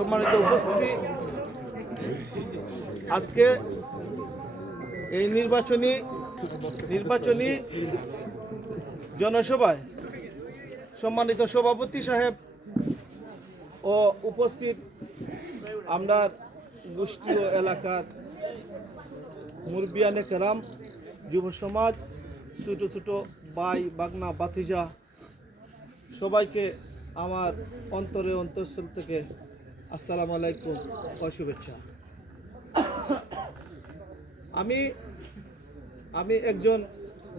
সম্মানিত উপস্থিতি, আজকে এই নির্বাচনী জনসভায় সম্মানিত সভাপতি সাহেব ও উপস্থিত আমরা গোষ্ঠী ও এলাকার মুরব্বিয়ানে কেরাম, যুব সমাজ, ছোটো ছোটো ভাই বাগনা বাতিজা, সবাইকে আমার অন্তরস্থল থেকে আসসালামু আলাইকুম ও শুভেচ্ছা। আমি একজন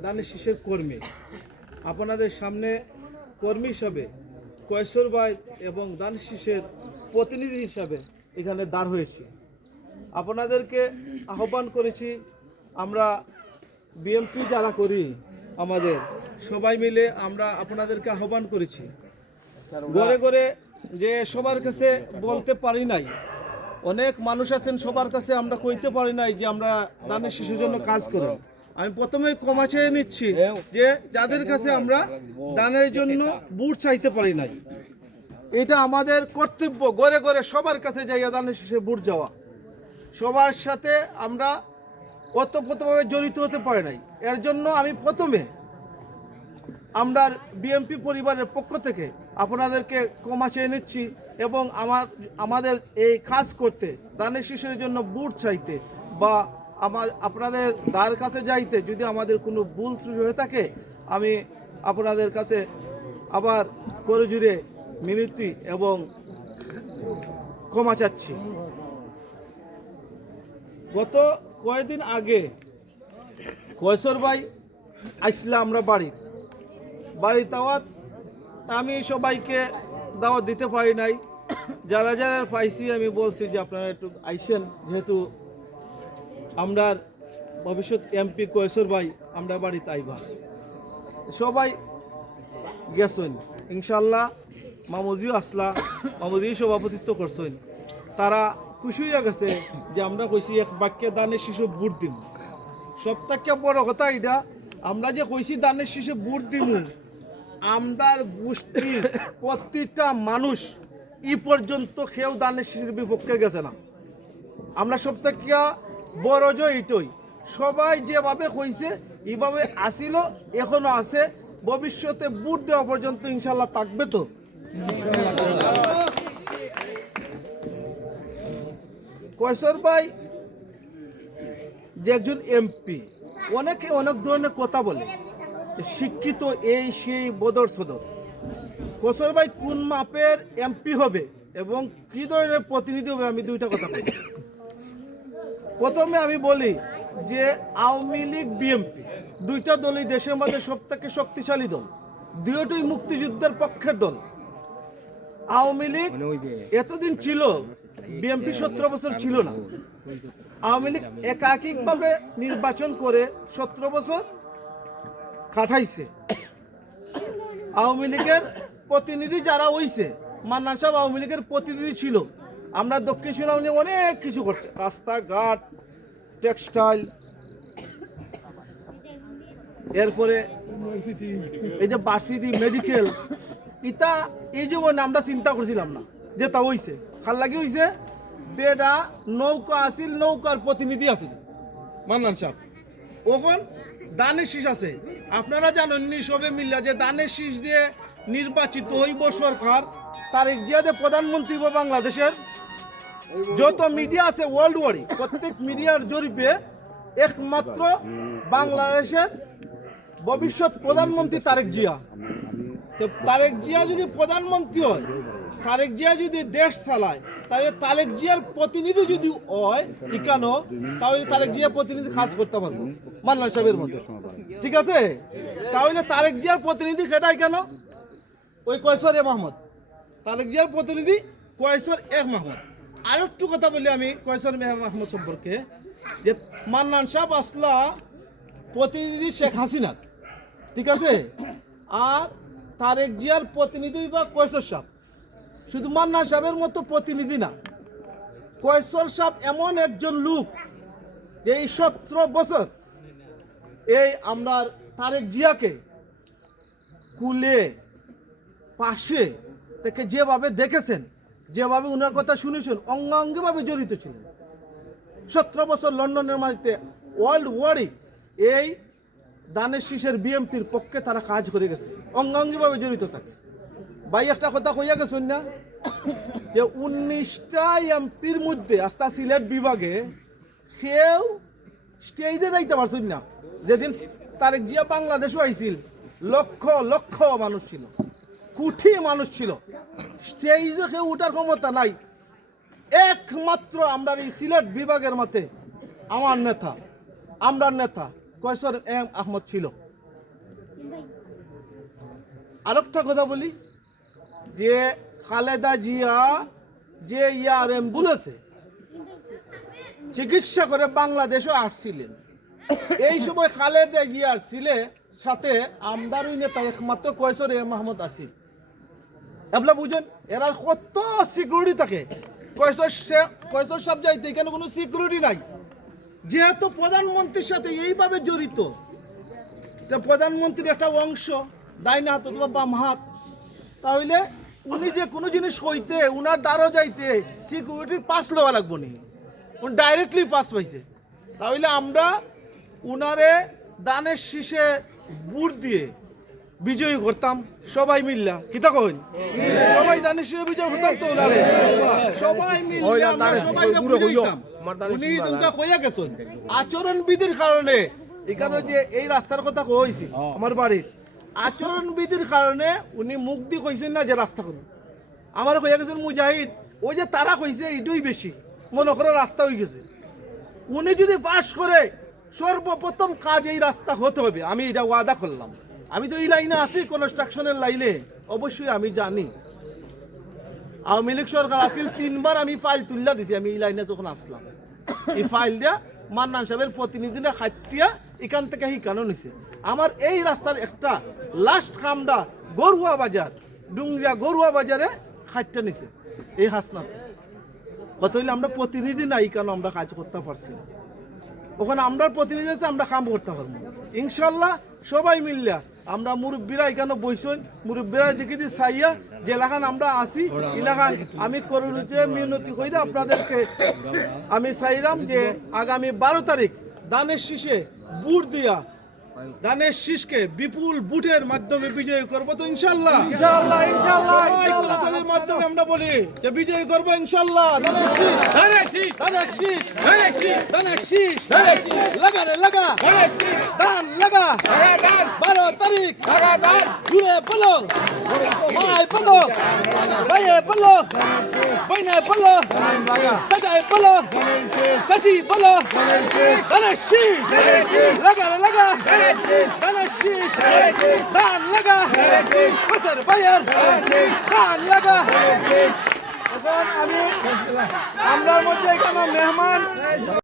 দানিশ শিশের কর্মী। আপনাদের সামনে কর্মী হিসাবে কয়সর ভাই এবং দানিশ শিশের প্রতিনিধি হিসাবে এখানে দাঁড় হয়েছি। আপনাদেরকে আহ্বান করেছি, আমরা বিএমপি যারা করি আমাদের সবাই মিলে আমরা আপনাদেরকে আহ্বান করেছি। ঘরে ঘরে যে সবার কাছে বলতে পারি নাই, অনেক মানুষ আছেন সবার কাছে আমরা কইতে পারি নাই যে আমরা দানের শিশুর জন্য কাজ করি। আমি প্রথমেই ক্ষমা চেয়ে নিচ্ছি যে যাদের কাছে আমরা দানের জন্য বুট চাইতে পারি নাই। এটা আমাদের কর্তব্য, ঘরে ঘরে সবার কাছে যাইয়া দানের শিশুর বুট যাওয়া। সবার সাথে আমরা ওতপ্রোতভাবে জড়িত হতে পারি নাই। এর জন্য আমি প্রথমে আমরা বিএমপি পরিবারের পক্ষ থেকে আপনাদেরকে ক্ষমা চেয়ে নিচ্ছি এবং আমাদের এই কাজ করতে দানের শিশুর জন্য বুট চাইতে বা আপনাদের দ্বার কাছে যাইতে যদি আমাদের কোনো ভুল ত্রুটি হয়ে থাকে, আমি আপনাদের কাছে আবার করজোড়ে মিনতি এবং ক্ষমা চাচ্ছি। গত কয়েকদিন আগে কয়সর ভাই আসলে আমরা বাড়ি দাওয়াত, আমি সবাইকে দাওয়াত দিতে পারি নাই। যারা যারা পাইছি আমি বলছি যে আপনারা একটু আইসেন, যেহেতু আমরা ভবিষ্যৎ এমপি কয়সর ভাই আমরা বাড়িতে আইবা। সবাই গেছেন ইনশাল্লাহ, মামুজিও আসলা, মামুজিও সভাপতিত্ব করছেন। তারা খুশি হয়ে গেছে যে আমরা কইছি এক বাক্যে দানের শিশু বুট দিন। সবথেকে বড় কথা এটা, আমরা যে কইছি দানের শিশু বুট দিব, আমরার গোষ্ঠীর প্রতিটা মানুষ ই পর্যন্ত কেউ দানের শিশুর বিপক্ষে গেছে না। আমরা সবথেকে বড় যে এইটাই, সবাই যেভাবে কইছে এইভাবে আসিল, এখনো আছে, ভবিষ্যতে বুট দেওয়া পর্যন্ত ইনশাল্লাহ থাকবে। তো কয়সর ভাই যে একজন এমপি, অনেকে অনেক ধরনের কথা বলে, শিক্ষিত এই সেই বদর সদর। কয়সর ভাই কোন মাপের এমপি হবে এবং কি ধরনের প্রতিনিধি হবে, আমি দুইটা কথা বলি। প্রথমে আমি বলি যে আওয়ামী লীগ বিএমপি দুইটা দলই দেশের মধ্যে সবথেকে শক্তিশালী দল, দুইটাই মুক্তিযুদ্ধের পক্ষের দল। আওয়ামী লীগ এতদিন ছিল, বিএমপি 17 বছর ছিল না। আওয়ামী লীগ একাকিকভাবে নির্বাচন করে 17 বছর কাটাইছে। আওয়ামী লীগের প্রতিনিধি যারা হইছে, মান্নান সাহেব আওয়ামী লীগের প্রতিনিধি ছিল। আমরা দক্ষিণ সুনামগঞ্জে অনেক কিছু করছে, রাস্তাঘাট, টেক্সটাইল, এরপরে এই যে বার্ষিক মেডিকেল, ইটা এই জীবনে আমরা চিন্তা করছিলাম না যে তা হইছে। খাল লাগি হইছে, বেডা নৌকা আসিল, নৌকার প্রতিনিধি আসিল মান্নান সাহেব। ওখন দানের শীষ আছে, আপনারা জানেন নি সবে মিল্লা যে দানের শীষ দিয়ে নির্বাচিত হইব সরকার, তারেক জিয়া প্রধানমন্ত্রী বাংলাদেশের। যত মিডিয়া আছে ওয়ার্ল্ড ওয়ারি, প্রত্যেক মিডিয়ার জরিপে একমাত্র বাংলাদেশের ভবিষ্যৎ প্রধানমন্ত্রী তারেক জিয়া। তো তারেক জিয়া যদি প্রধানমন্ত্রী হয়, তারেক জিয়া যদি দেশ চালায়, তাহলে তারেক জিয়ার প্রতিনিধি যদি হয় ইকানো, তাহলে তারেক জিয়ার প্রতিনিধি কাজ করতে পারবো মান্নান সাহেবের মধ্যে। ঠিক আছে, তাহলে তারেক জিয়ার প্রতিনিধি সেটাই কেন ওই কয়সর এ মাহমুদ, তারেক জিয়ার প্রতিনিধি কয়সর এক মাহমুদ। আর একটু কথা বলি আমি কয়সর মাহমুদ সম্পর্কে, যে মান্নান সাহেব আসলা প্রতিনিধি শেখ হাসিনার, ঠিক আছে, আর তারেক জিয়ার প্রতিনিধি বা কয়সর সাহেব। শুধু মান্নান সাহেবের মতো প্রতিনিধি না, কয়সর সাহেব এমন একজন লোক যে এই 17 বছর এই আমরা তারেক জিয়াকে কুলে পাশে থেকে যেভাবে দেখেছেন, যেভাবে উনার কথা শুনেছেন অঙ্গাঙ্গিভাবে জড়িত ছিলেন। 17 বছর লন্ডনের মাটিতে ওয়ার্ল্ড ওয়ারে এই দানের শীষের বিএমপির পক্ষে তারা কাজ করে গেছে, অঙ্গাঙ্গিভাবে জড়িত থাকে। ভাই একটা কথা কইয়া গেছেন না যে 19টা এমপির মধ্যে আস্থা সিলেট বিভাগে কেউ স্টেজে যাইতে পারছেন না। যেদিন তারেক জিয়া বাংলাদেশও আইছিল, লক্ষ লক্ষ মানুষ ছিল, কোটি মানুষ ছিল, স্টেজে কেউ উঠার ক্ষমতা নাই। একমাত্র আমরা এই সিলেট বিভাগের মধ্যে আমার নেতা, আমরা নেতা কয়সর এম আহমদ ছিল। আরেকটা কথা বলি যে খালেদা জিয়া যে ইয়ারএম বলেছে চিকিৎসা করে বাংলাদেশও আসছিলেন, এই সময় খালেদা জিয়ার ছিলে সাথে আমদারই নেতা একমাত্র কয়সর এম আহমদ আসিল। এবলা বুঝেন এরা কত সিকিউরিটি থাকে, কয়সর সব যাইতে এখানে কোনো সিকিউরিটি নাই। যেহেতু প্রধানমন্ত্রীর সাথে এইভাবে জড়িত, প্রধানমন্ত্রীর একটা অংশ ডাইন হাত অথবা বাম হাত, তাহলে উনি যে কোনো জিনিস হইতে উনার দ্বারও যাইতে সিকিউরিটির পাস লওয়া লাগবো নি, উনি ডাইরেক্টলি পাস পাইছে। তাহলে আমরা উনারে দানের শীষে বুট দিয়ে বিজয়ী করতাম সবাই মিল্লা, কিতা কইন সবাই দানের শীষে বিজয় করতাম তো উনারে সবাই মিল্লা আমরা সবাই বুঝাইতাম। উনি তোমরা কইয়া গেছেন আচরণ বিধির কারণে, এখানে যে এই রাস্তার কথা কইছি আমার বাড়ির আচরণ বিধির কারণে উনি মুখ দিয়ে কইছেন না যে রাস্তা করুন। আমার কইয়া গেছেন মুজাহিদ ওই যে তারা কইছে এইটাই বেশি মনে করে রাস্তা হয়ে গেছে। উনি যদি পাস করে সর্বপ্রথম কাজ এই রাস্তা হতে হবে, আমি এটা ওয়াদা করলাম। আমি তো এই লাইনে আছি কনস্ট্রাকশনের লাইনে, অবশ্যই আমি জানি আওয়ামী লীগ সরকার আসিল 3 বার আমি ফাইল তুললা দিছি। আমি এই লাইনে যখন আসলাম এই ফাইলটা মান্নান সাহেবের প্রতিনিধিরা খাটিয়া এখান থেকে শিখানো নিছে। আমার এই রাস্তার একটা লাস্ট কামটা গরুয়া বাজার ডুংরিয়া গরুয়া বাজারে খাটটা নিছে এই হাসনাত। কত হইলে আমরা প্রতিনিধি নাই কেন আমরা কাজ করতে পারছি না, ওখানে আমরা প্রতিনিধি আছে আমরা কাম করতে পারবো ইনশাল্লাহ। সবাই মিললা আমরা মুরব্বীরা এখানে বইসন, মুরব্বীরা দেখে দিয়ে চাইয়া যে এলাকান আমরা আসি এলাকান আমি করুণতে মিনতি কইরা আপনাদেরকে আমি চাইলাম যে আগামী 12 তারিখ দানের শীষে বুট দিয়া দানের শীষকে বিপুল বুটের মাধ্যমে বিজয়ী করবো তো ইনশাল্লাহ। সবাই করতালির মাধ্যমে আমরা বলি যে বিজয়ী করবো ইনশাল্লাহ। দানের শীষ, দানের শীষ, দানের শীষ, দানের শীষ, লাগা রে লাগা, দান লাগা, 12 তারিখ জুড়ে বলো, মায় বলো, ভাইয়ে বলো, বইনে বলো, চাচাই বলো, চাচি বলো, দানের শীষ, লাগা রে লাগা, দানের শীষ, দান লাগা, বছর ভাইয়ের দান লাগা। এখন আমরা মধ্যে এখানে মেহমান